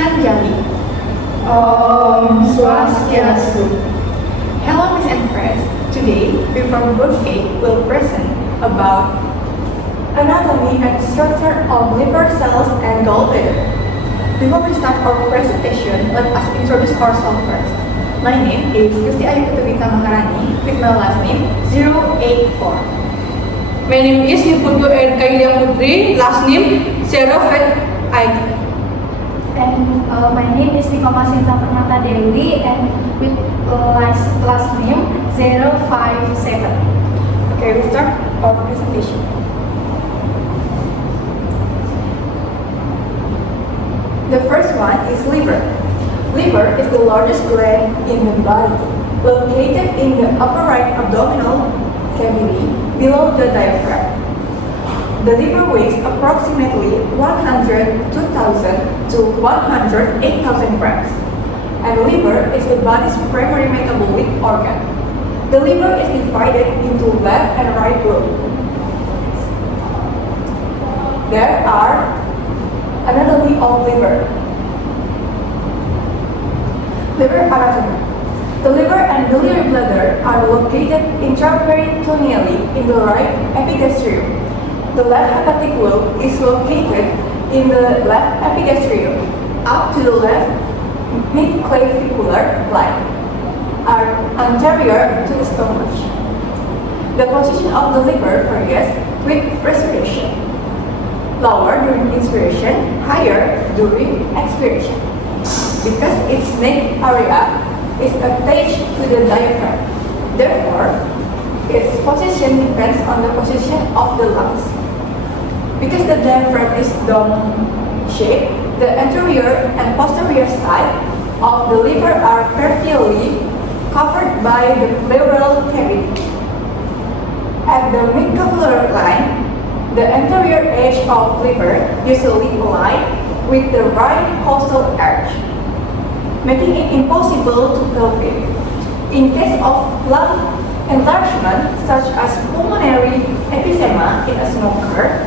Anjali. Swastiastu. Hello, Miss and friends. Today, we from Group A will present about anatomy and structure of liver cells and gallbladder. Before we start our presentation, let us introduce ourselves first. My name is Gusti Ayu Putuwita Maharani with my last name 084. My name is Niputu Erkailia Putri, last name Serofet I. And my name is Nikoma Sinta Permata Dewi and with last name 057. Okay, we start our presentation. The first one is liver. Liver is the largest gland in the body, located in the upper right abdominal cavity below the diaphragm. The liver weighs approximately 102,000 to 108,000 grams, and the liver is the body's primary metabolic organ. The liver is divided into left and right lobe. There are anatomy of liver. Liver anatomy. The liver and biliary bladder are located intraperitoneally in the right epigastrium. The left hepatic lobe is located in the left epigastrium, up to the left midclavicular line, are anterior to the stomach. The position of the liver varies with respiration. Lower during inspiration, higher during expiration, because its neck area is attached to the diaphragm. Therefore, its position depends on the position of the lungs. Because the diaphragm is dome-shaped, the anterior and posterior side of the liver are partially covered by the pleural cavity. At the midclavicular line, the anterior edge of liver usually align with the right costal arch, making it impossible to palpate. In case of lung enlargement, such as pulmonary emphysema in a smoker,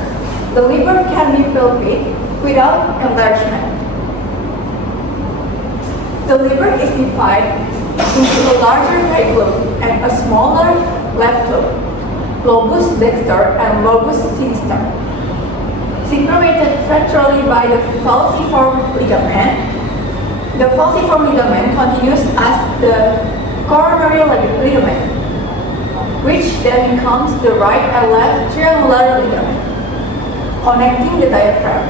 the liver can be palpated without enlargement. The liver is divided into a larger right lobe and a smaller left lobe, lobus dexter and lobus sinister, separated ventrally by the falciform ligament. The falciform ligament continues as the coronary ligament, which then becomes the right and left triangular ligament, connecting the diaphragm.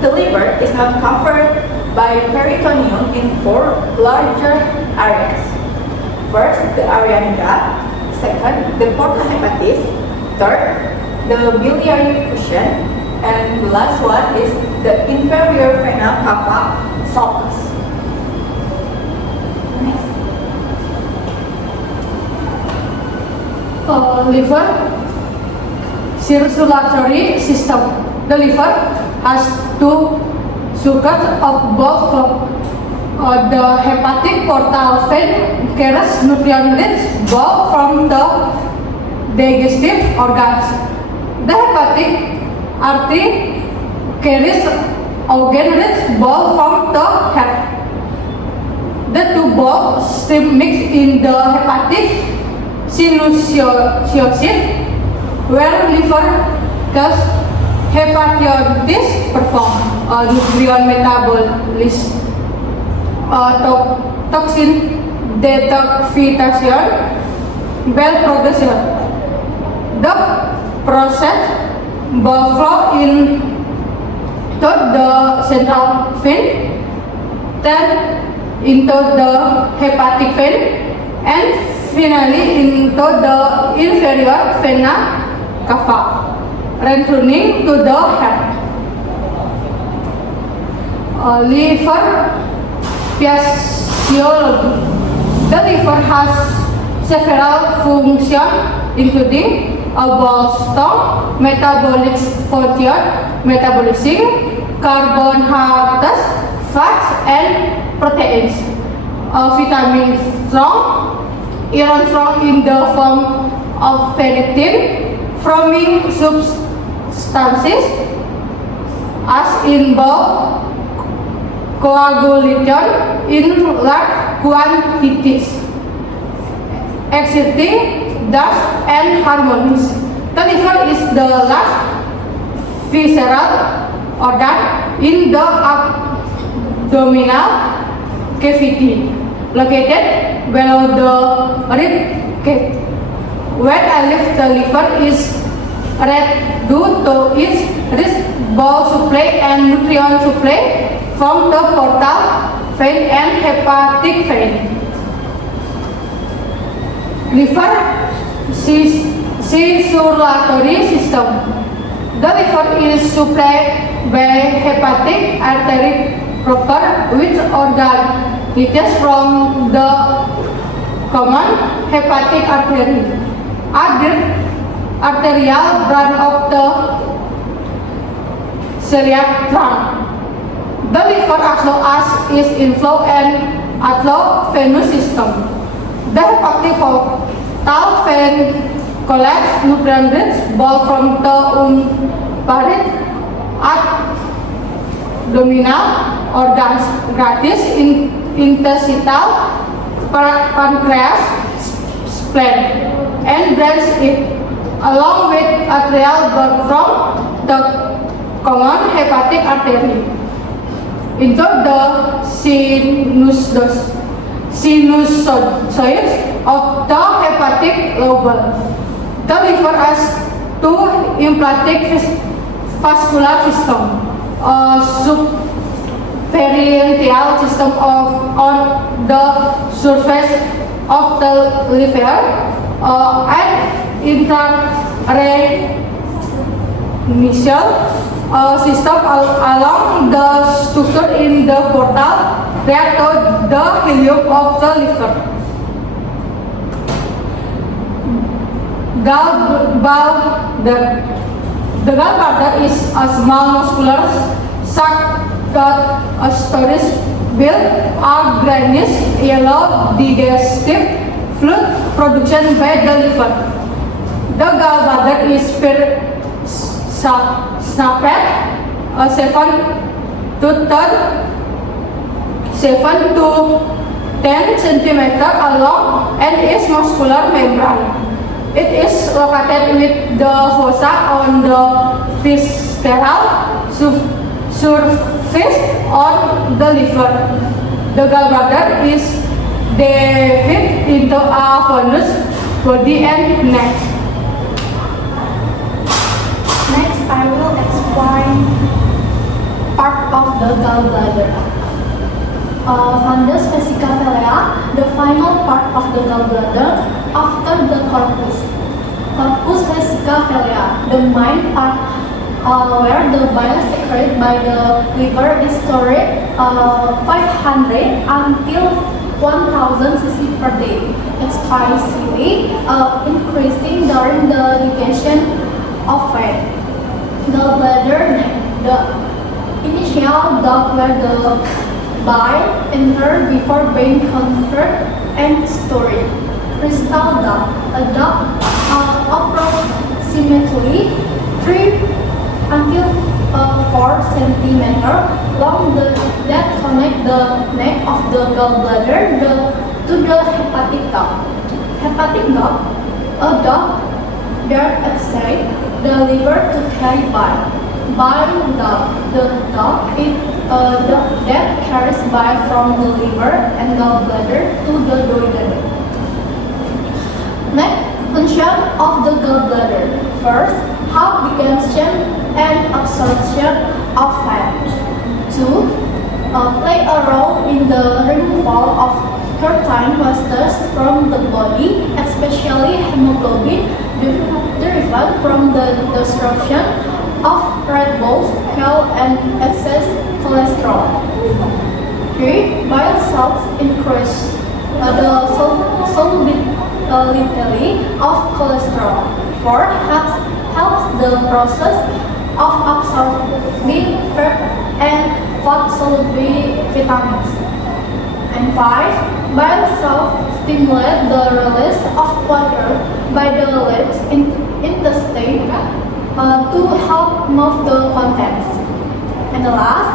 The liver is not covered by peritoneum in four larger areas. First, the area nigra. Second, the porta hepatis. Third, the biliary cushion. And the last one is the inferior vena cava sulcus. Next. Liver circulatory system. The liver has two circuits of both the hepatic portal vein carries nutrient-rich bulk from the digestive organs. The hepatic artery carries organ-rich bulk from the head. The two bulk stream mix in the hepatic sinusoid, where liver cause hepatitis perform nutrient metabolism, toxin detoxification, bile production. The process flow into the central vein, then into the hepatic vein, and finally into the inferior vena cava, returning to the head. Liver physiology. The liver has several functions, including a bowel stone, metabolic function, metabolizing carbohydrates, fats, and proteins. Vitamin strong, iron strong in the form of ferritin, forming substances as in bone, coagulation in large quantities, exciting dust and harmonies. The liver is the last visceral organ in the abdominal cavity, located below the rib cage. When I lift the liver is red due to its rich bowel supply and nutrient supply from the portal vein and hepatic vein. Liver circulatory system. The liver is supplied by hepatic artery proper, which organ leaches from the common hepatic artery. Arterial branch of the celiac trunk. The liver also as is inflow and outflow venous system. The hepatic portal vein collects nutrient-rich bile from the unpared abdominal organs, gratis intestinal pancreas, spleen, and drains it along with arterial blood from the common hepatic artery into the sinusoids of the hepatic lobe. The liver has two implanted vascular system, a subperitoneal system on the surface of the liver, and intrarenal system along the structure in the portal react to the ileum of the liver. The gallbladder is a small muscular sac that stores bile, a greenish yellow digestive fluid production by the liver. The gallbladder is snapped 7 to 10 cm along and is muscular membrane. It is located with the fossa on the visceral surface on the liver. The gallbladder is divided into a venous body and neck. Next, I will explain part of the gallbladder. Fundus vesica velea, the final part of the gallbladder after the corpus. Corpus vesica velea, the main part where the bile secreted by the liver is stored 500 until 1000 cc per day, especially increasing during the digestion of fat. Gallbladder neck, the initial duct where the bile entered before being converted and stored. Crystal duct, a duct approximately 3 until 4 cm long that connect the neck of the gallbladder to the hepatic duct. Hepatic duct, a duct that excites the liver to carry bile. Bile duct, the duct is a duct that carries bile from the liver and gallbladder to the duodenum. Next, function of the gallbladder. First, how digestion and absorption of fat. 2. Play a role in the removal of certain wastes from the body, especially hemoglobin derived from the destruction of red blood cells and excess cholesterol. 3. Bile salts increase the solubility of cholesterol. 4. Helps the process of absorbing fat and fat-soluble vitamins. And 5. Bile salts stimulate the release of water by the legs intestine to help move the contents. And the last,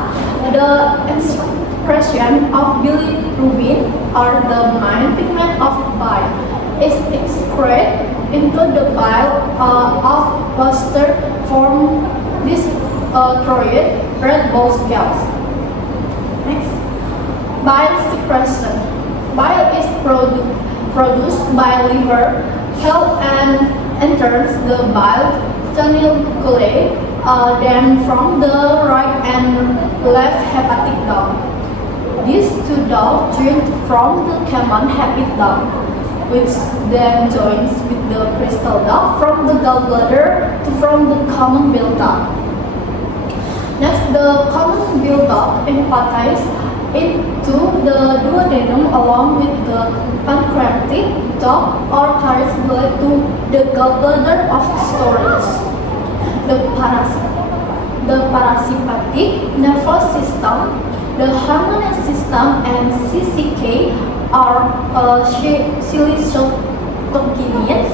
the secretion of bilirubin or the main pigment of bile is excreted into the bile of plaster from this red blood cells. Next, bile secretion. Bile is produced by liver cell and enters the bile canaliculae, then from the right and left hepatic duct. These two ducts drink from the common hepatic duct, which then joins with the crystal duct from the gallbladder to form the common bile duct. Next, the common bile duct empathize into the duodenum along with the pancreatic duct or carries blood to the gallbladder of storage. The parasympathetic nervous system, the hormonal system, and CCK are silicyltokinins.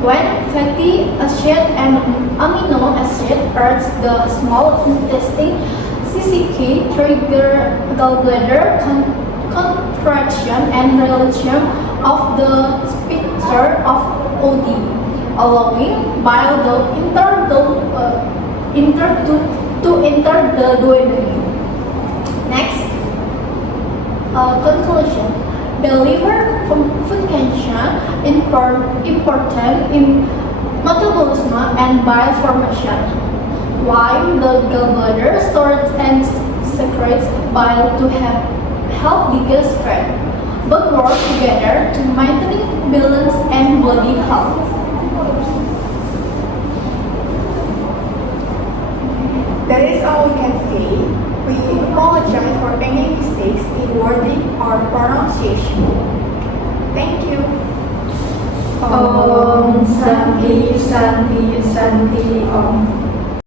When fatty acid and amino acid reach the small intestine, CCK trigger gallbladder contraction and reduction of the sphincter of OD, allowing bile to enter the duodenum. Next, conclusion. The liver function important in metabolism and bile formation, while the gallbladder stores and secretes bile to help digest fat, but work together to maintain balance and body health. That is all we can say. We apologize for any mistakes in wording or pronunciation. Thank you. Om Santi Santi Santi Om.